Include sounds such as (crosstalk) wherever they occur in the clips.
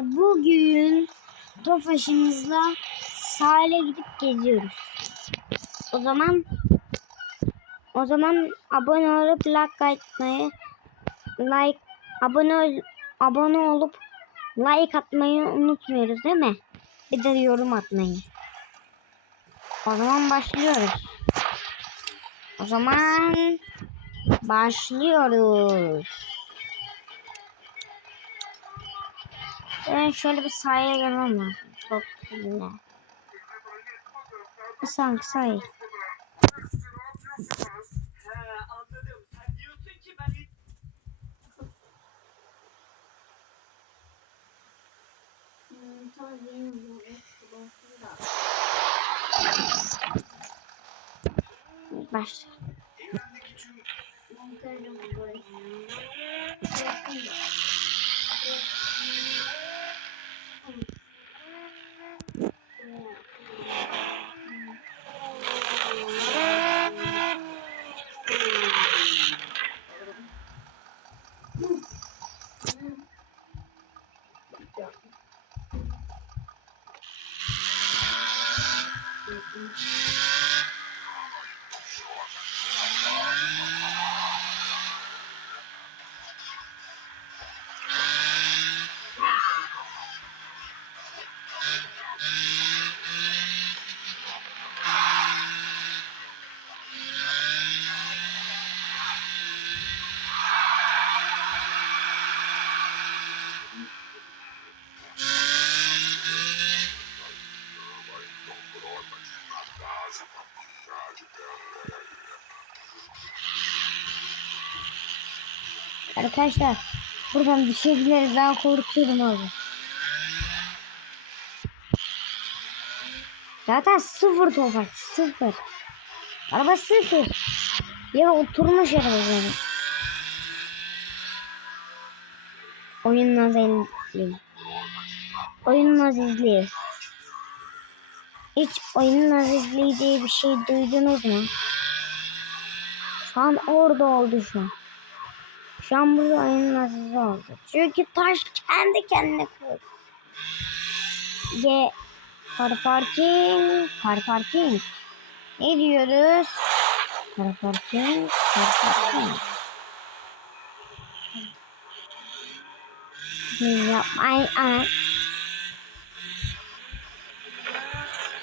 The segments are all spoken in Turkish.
Bugün Tofaş'ımızla sahile gidip geziyoruz. O zaman o zaman abone olup like atmayı like abone abone olup like atmayı unutmuyoruz değil mi? Bir de yorum atmayı. O zaman başlıyoruz. O zaman başlıyoruz. Ben şöyle bir sahaya gelmem lazım. Çok güzel. Sanki ben Başla. Arkadaşlar buradan düşebiliriz. Ben korkuyorum abi. Zaten sıfır tofaş. Sıfır. Araba sıfır. Ya oturmuş araba yani. Oyun azizliği. Oyunun azizliği. Hiç oyunun azizliği diye bir şey duydunuz mu? Şu an orada oldu şu an. Burada oyunun azizi oldu. Çünkü taş kendi kendine koydu. Ge Car parking, car parking. Ne diyoruz? Car parking, car parking. Yapmayın ana.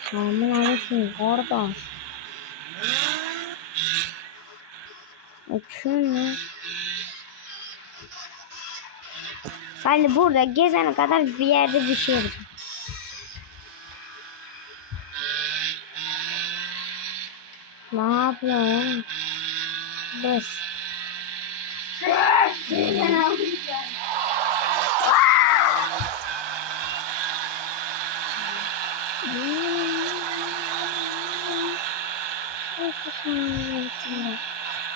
Selamun aleyküm kardeş. Mu? Sen de burada gezene kadar bir yerde bir şey yapacağım. Ne yapıyorsun? Bas.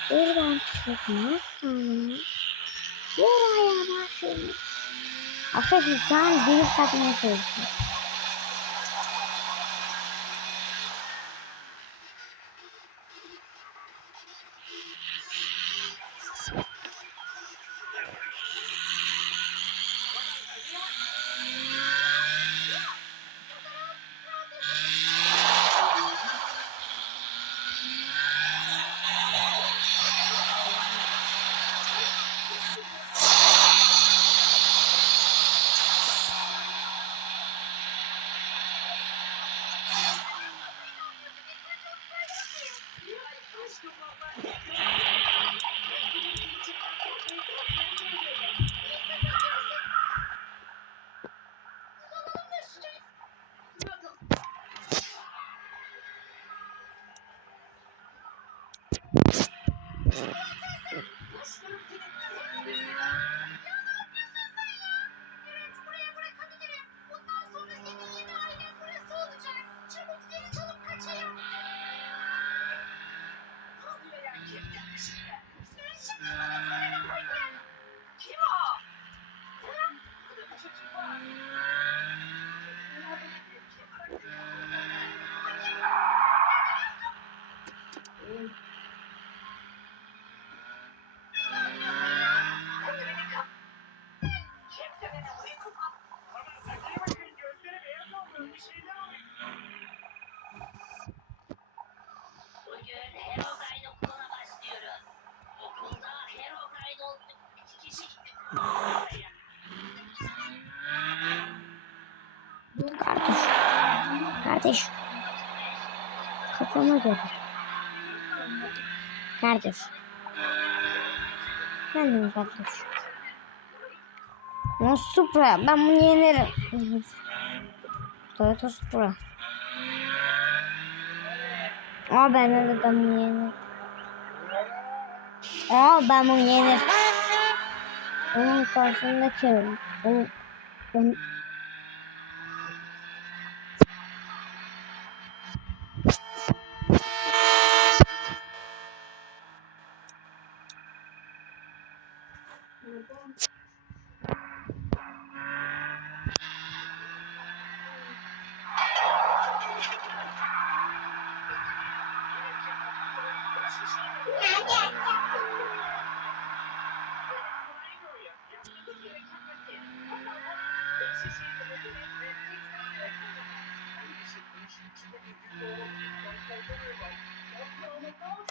Buradan çıkmazsan buraya başlayalım. Arkadaşlar şu an deniz takmaya çalışıyorum. Kardeş. Kafama göre. Kardeş. Ben de kardeş. O Supra. Ben bunu yenerim. Toyota Supra. Aa ben de ben bunu yenerim. Aa ben bunu yenerim. Onun karşısındaki onun, onun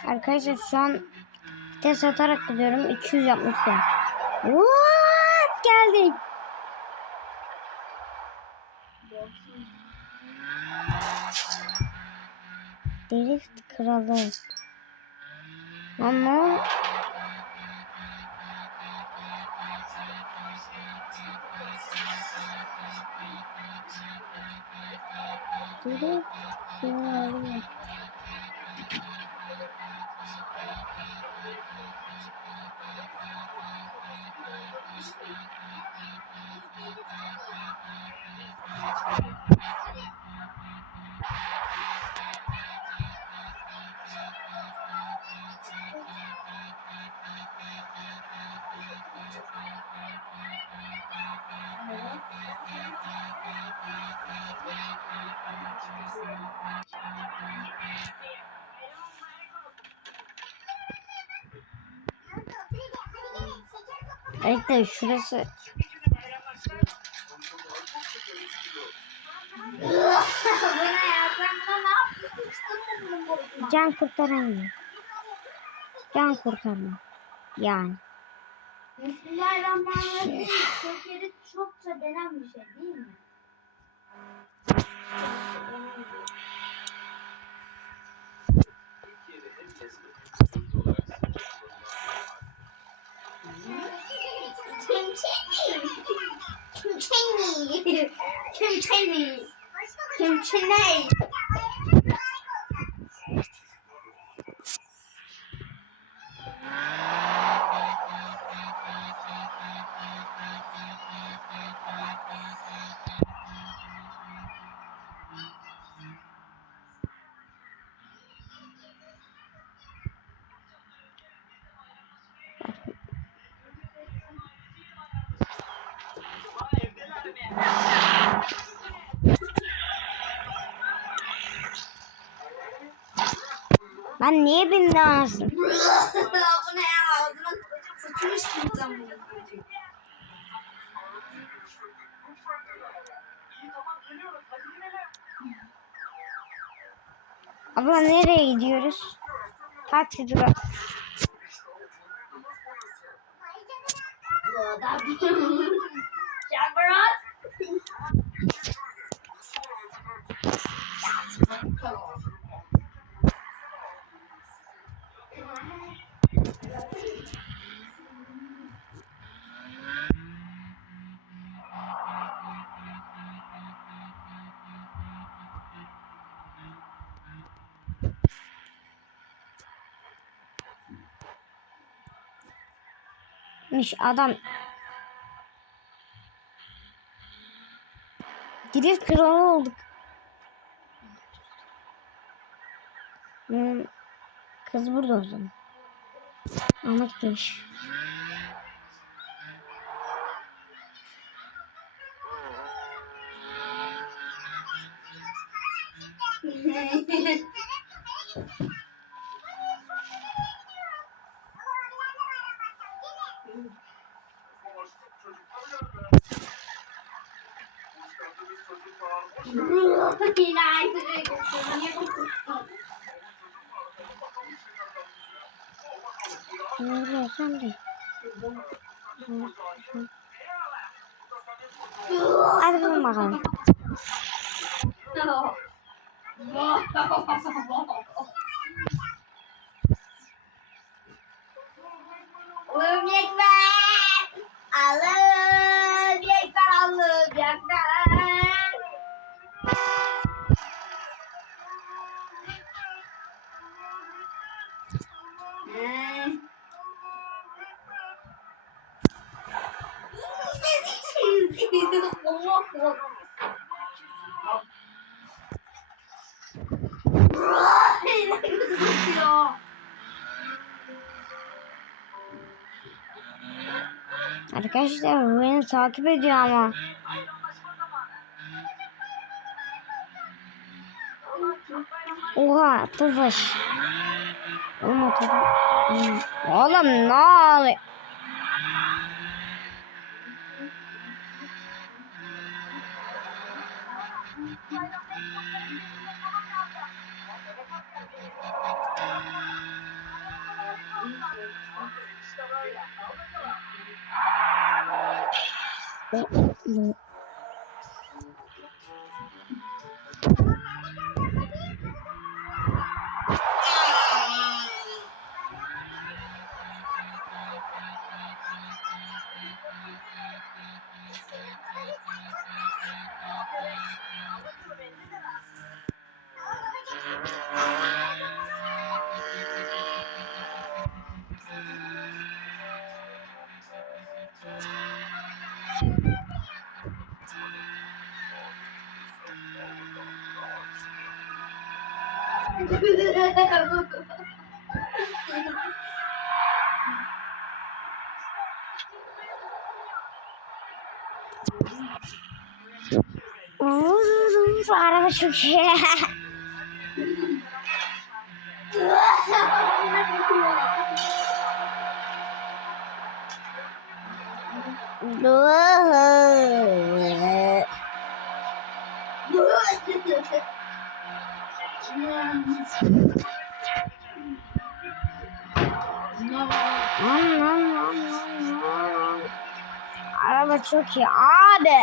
Arkadaşlar şu an vites atarak gidiyorum. 200 yapmak istiyorum. What? Geldik. Drift kralı. Oldu? Drift kralı. Bunun boyutuna? Can kurtaramıyor. Can kurtarma. Yani. Bismillahirrahmanirrahim. Türkiye'de çokça denen bir şey değil mi? Kimçeni. Kimçeni. Kimçeni. Ben niye bindi anasını? (laughs) Bu ne ya? Ağzına sen bunu. Abla nereye gidiyoruz? Taksi durağı. Bu adam. Şambarat. Miş adam. Drift kralı olduk. Hmm, Kız burada o zaman. Ama gitmiş. Yine aynı yere Ne biliyorsan de. Hadi bakalım bakalım. Allah'ım yekber. Allah'ım Arkadaşlar beni takip ediyor ama. Oha Tofaş. Oğlum o. Hmm. Oğlum ne? Um. Vururur, Araba çok. Lan, Araba çok iyi abi.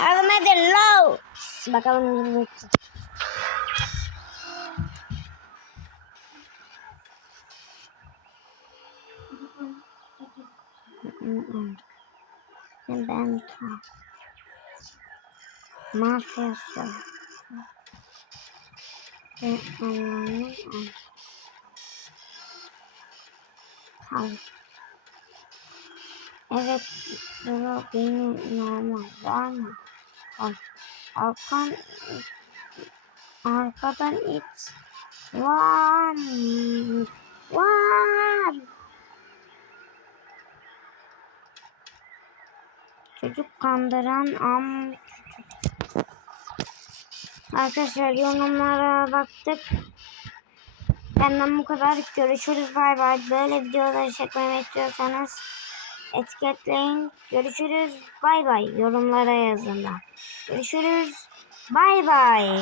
Yardım edin low. Bakalım ne Ben tam. Mafyası. Ve Allah'ın Kal. Evet, bu benim normal var mı? Kal. Arkan, arkadan it. One. Çocuk kandıran am Arkadaşlar yorumlara baktık. Benden bu kadar. Görüşürüz. Bay bay. Böyle videoları çekmemi istiyorsanız etiketleyin. Görüşürüz. Bay bay. Yorumlara yazın da. Görüşürüz. Bay bay.